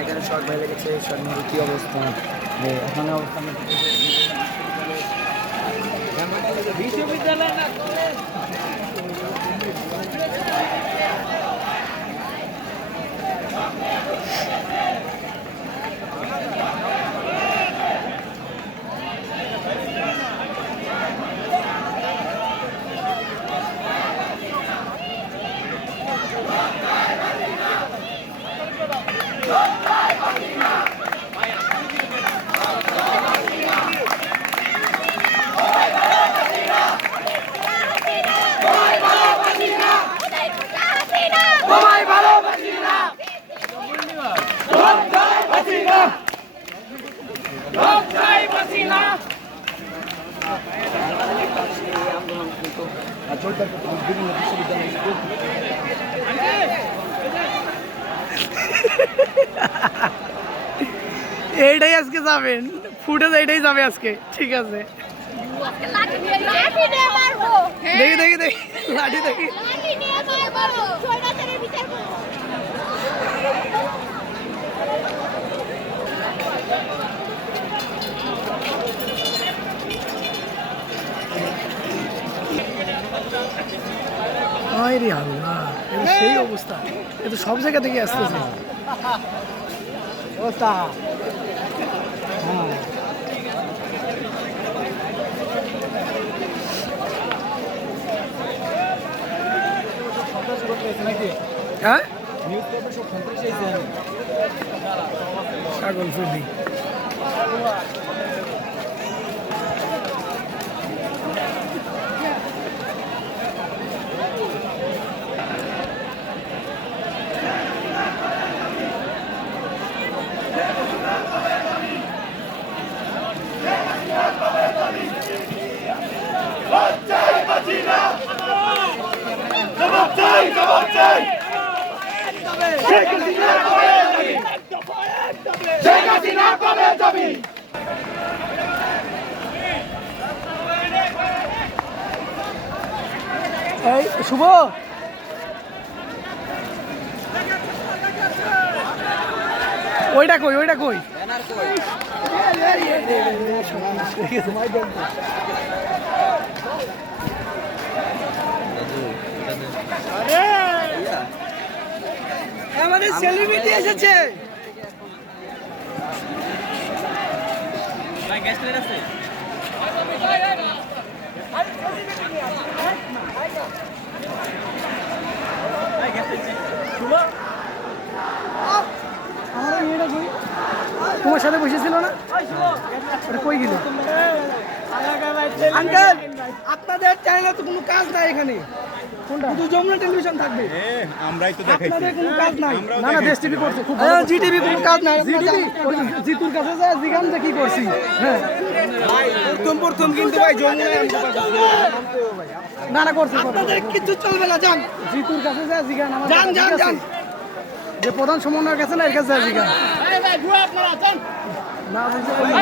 এখানে শর্ট ভাই লেগেছে, শর্ট নিয়ে কী অবস্থা, এখানে অবস্থা বিশ্ববিদ্যালয় না কলেজ। এইটাই আজকে যাবেন, ফুটেজ এইটাই যাবে আজকে। ঠিক আছে, দেখি দেখি দেখি লাঠি দেখি। রে আল্লাহ, সেই অবস্থা, এ তো সব জায়গা থেকে আসতেছে অবস্থা। হ্যাঁ, ছাগল ফুডি শুভ, ওইটা কই, ওইটা কই? আমাদের সেলিব্রিটি এসেছে। তোমার সাথে বসেছিল না, ওটা কই গেল? আঙ্কেল, আপনাদের চ্যানেলে তো কোনো কাজ নাই এখানে, শুধু যমুনা টেলিভিশন থাকবে। আমরাই তো দেখাইছি, আপনাদের কোনো কাজ নাই। না না, দেশ টিভি করছে খুব ভালো, জি টিভি কোনো কাজ নাই। জিতুর কাছে যা জিগান যে কি করছি। হ্যাঁ ভাই, প্রথম কিন্তু ভাই যমুনা না না করছে, আপনাদের কিছু চলবে না। যান জিতুর কাছে যা জিগান, আমার যান যান যান, যে প্রধান সমন্বয়ের কাছে না, এর কাছে যা জিগান। এই ভাই ঘুরে আপনারা যান না, বলছে হবে।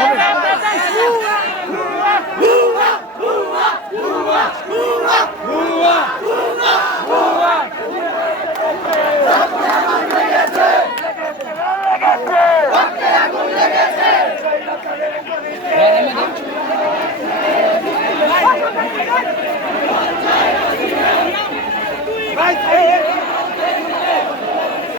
Right,